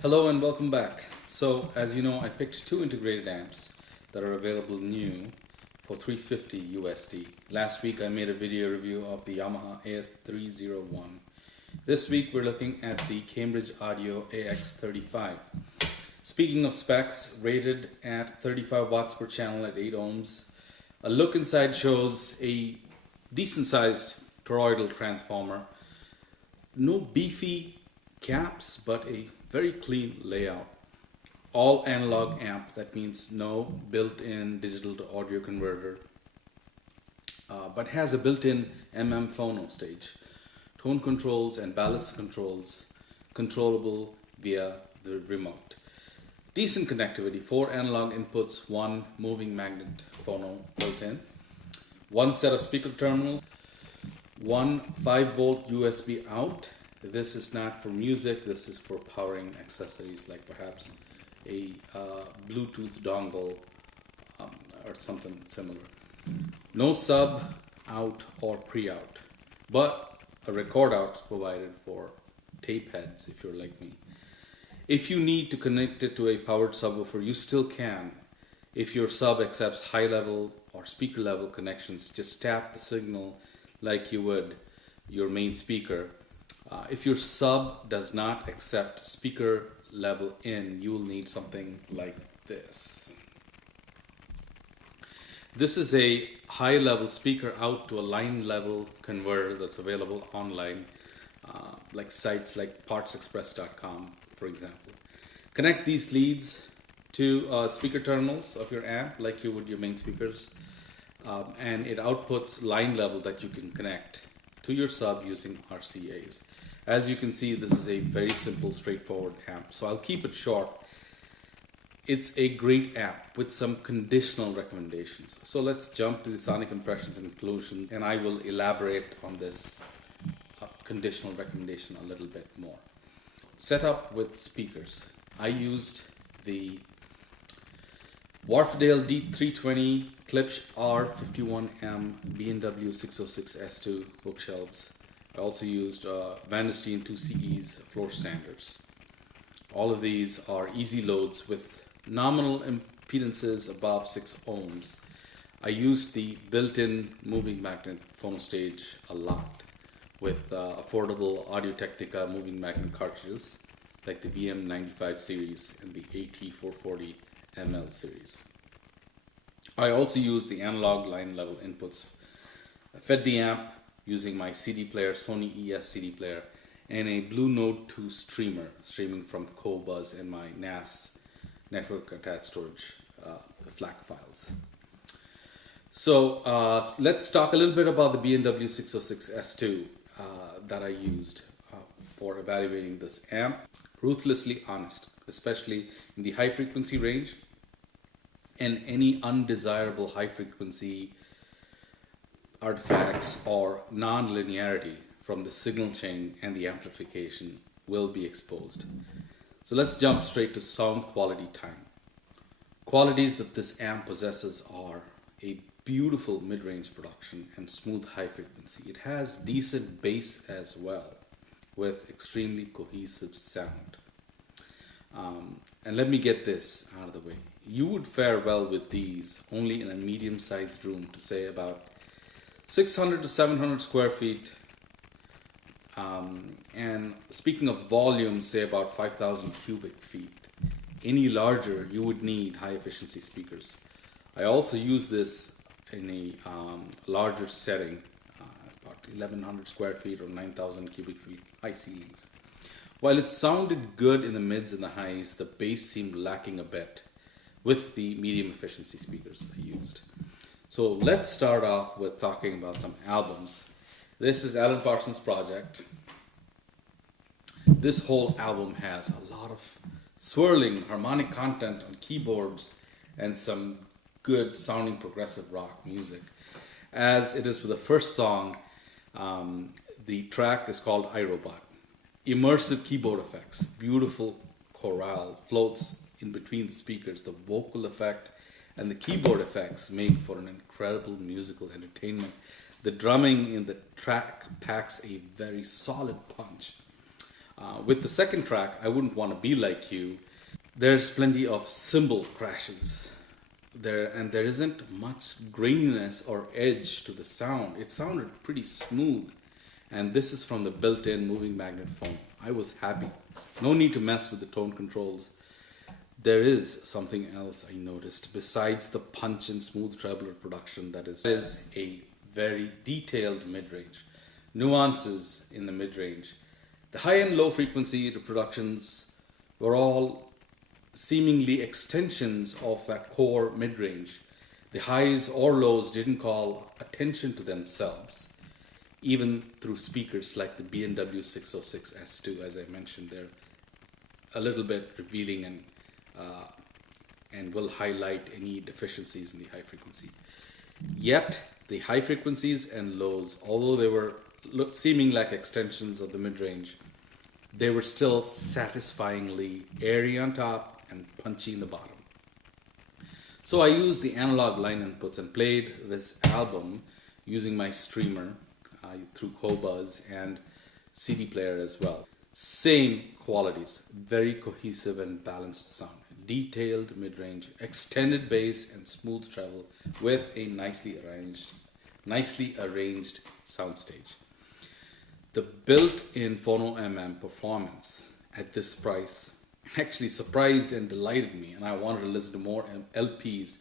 Hello and welcome back. So as you know, I picked two integrated amps that are available new for $350 USD. Last week I made a video review of the Yamaha AS301. This week we're looking at the Cambridge Audio AX35. Speaking of specs, rated at 35 watts per channel at 8 ohms. A look inside shows a decent sized toroidal transformer. No beefy caps, but a very clean layout. All analog amp, that means no built-in digital to audio converter, but has a built-in phono stage. Tone controls and ballast controls controllable via the remote. Decent connectivity, 4 analog inputs, 1 moving magnet phono built in, 1 set of speaker terminals, 1 5-volt USB out. This is not for music, this is for powering accessories like perhaps a Bluetooth dongle or something similar. No sub out or pre-out, but a record out is provided for tape heads if you're like me. If you need to connect it to a powered subwoofer, you still can. If your sub accepts high level or speaker level connections, just tap the signal like you would your main speaker. If your sub does not accept speaker level in, you will need something like this. This is a high level speaker out to a line level converter that's available online, like sites like partsexpress.com, for example. Connect these leads to speaker terminals of your amp like you would your main speakers, and it outputs line level that you can connect to your sub using RCAs. As you can see, this is a very simple, straightforward amp, so I'll keep it short. It's a great amp with some conditional recommendations. So let's jump to the sonic impressions and conclusions, and I will elaborate on this conditional recommendation a little bit more. Setup with speakers. I used the Wharfedale D320 Klipsch R51M B&W 606 S2 bookshelves. I also used Van der Steen 2CE's floor standards. All of these are easy loads with nominal impedances above 6 ohms. I used the built-in moving magnet phono stage a lot with affordable Audio-Technica moving magnet cartridges like the VM95 series and the AT440 ML series. I also used the analog line level inputs. I fed the amp using my CD player, Sony ES CD player, and a Blue Note 2 streamer streaming from Qobuz and my NAS network attached storage FLAC files. So let's talk a little bit about the B&W 606 S2 that I used for evaluating this amp. Ruthlessly honest, especially in the high frequency range, and any undesirable high frequency artifacts or non-linearity from the signal chain and the amplification will be exposed. So let's jump straight to sound quality time. Qualities that this amp possesses are a beautiful mid-range production and smooth high frequency. It has decent bass as well with extremely cohesive sound. And let me get this out of the way. You would fare well with these only in a medium-sized room to say about 600 to 700 square feet. And speaking of volume, say about 5,000 cubic feet. Any larger, you would need high efficiency speakers. I also use this in a larger setting, about 1,100 square feet or 9,000 cubic feet, high ceilings. While it sounded good in the mids and the highs, the bass seemed lacking a bit with the medium efficiency speakers I used. So let's start off with talking about some albums. This is Alan Parsons' project. This whole album has a lot of swirling harmonic content on keyboards and some good sounding progressive rock music. As it is for the first song, the track is called iRobot. Immersive keyboard effects, beautiful chorale floats in between the speakers. The vocal effect and the keyboard effects make for an incredible musical entertainment. The drumming in the track packs a very solid punch. With the second track, I Wouldn't Want to Be Like You, there's plenty of cymbal crashes there, and there isn't much graininess or edge to the sound. It sounded pretty smooth, and this is from the built-in moving magnetophone. I was happy. No need to mess with the tone controls. There is something else I noticed besides the punch and smooth treble production. That is a very detailed mid-range, nuances in the mid-range. The high and low frequency reproductions were all seemingly extensions of that core mid-range. The highs or lows didn't call attention to themselves, even through speakers like the B&W 606 S2, as I mentioned. They're a little bit revealing and will highlight any deficiencies in the high frequency. Yet the high frequencies and lows, although they were seeming like extensions of the mid-range, they were still satisfyingly airy on top and punchy in the bottom. So I used the analog line inputs and played this album using my streamer through Qobuz and CD player as well. Same qualities, very cohesive and balanced sound. Detailed mid-range, extended bass and smooth treble with a nicely arranged soundstage. The built-in Phono MM performance at this price actually surprised and delighted me, and I wanted to listen to more LPs,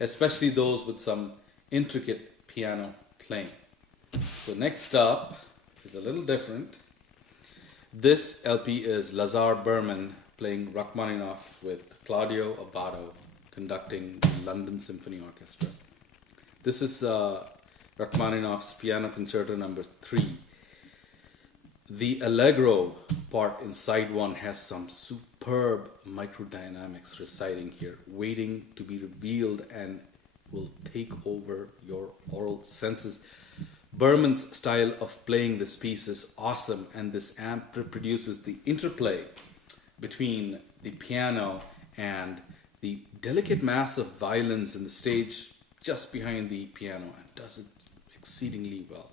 especially those with some intricate piano playing. So next up is a little different. This LP is Lazar Berman playing Rachmaninoff with Claudio Abbado conducting the London Symphony Orchestra. This is Rachmaninoff's Piano Concerto No. 3. The Allegro part in side 1 has some superb microdynamics residing here, waiting to be revealed and will take over your aural senses. Berman's style of playing this piece is awesome, and this amp reproduces the interplay between the piano and the delicate mass of violins in the stage just behind the piano, and does it exceedingly well.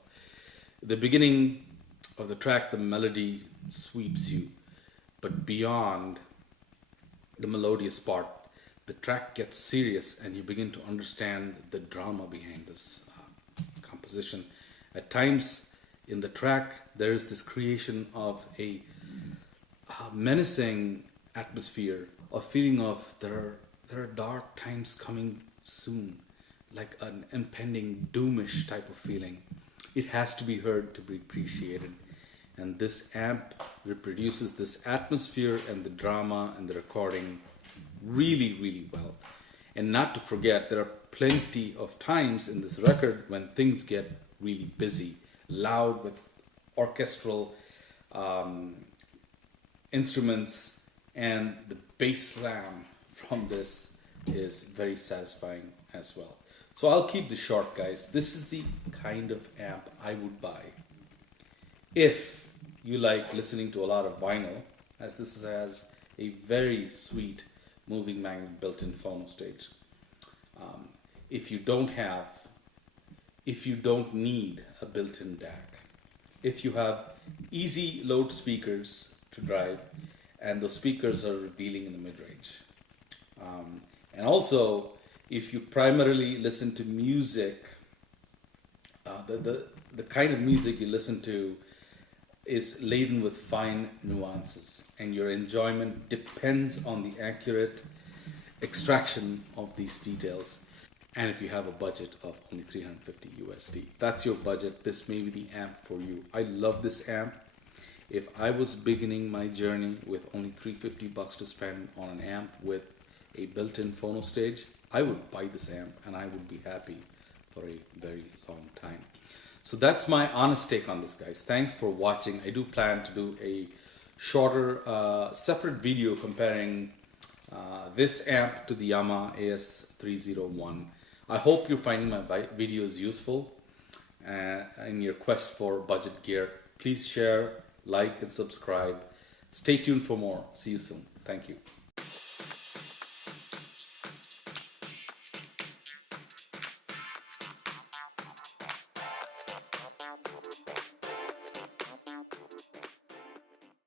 At the beginning of the track, the melody sweeps you, but beyond the melodious part, the track gets serious and you begin to understand the drama behind this composition. At times in the track, there is this creation of a menacing atmosphere, a feeling of there are dark times coming soon, like an impending doomish type of feeling. It has to be heard to be appreciated, and this amp reproduces this atmosphere and the drama and the recording really, really well. And not to forget, there are plenty of times in this record when things get really busy, loud with orchestral instruments, and the bass slam from this is very satisfying as well. So I'll keep this short, guys. This is the kind of amp I would buy if you like listening to a lot of vinyl, as this has a very sweet moving magnet built-in phono stage. If you don't need a built-in DAC, if you have easy load speakers to drive, and the speakers are revealing in the mid-range, and also if you primarily listen to music, the kind of music you listen to is laden with fine nuances, and your enjoyment depends on the accurate extraction of these details. And if you have a budget of only $350 USD, that's your budget, this may be the amp for you. I love this amp. If I was beginning my journey with only $350 to spend on an amp with a built-in phono stage, I would buy this amp and I would be happy for a very long time. So that's my honest take on this, guys. Thanks for watching. I do plan to do a shorter separate video comparing this amp to the Yamaha AS301. I hope you're finding my videos useful in your quest for budget gear. Please share, like, and subscribe. Stay tuned for more. See you soon. Thank you.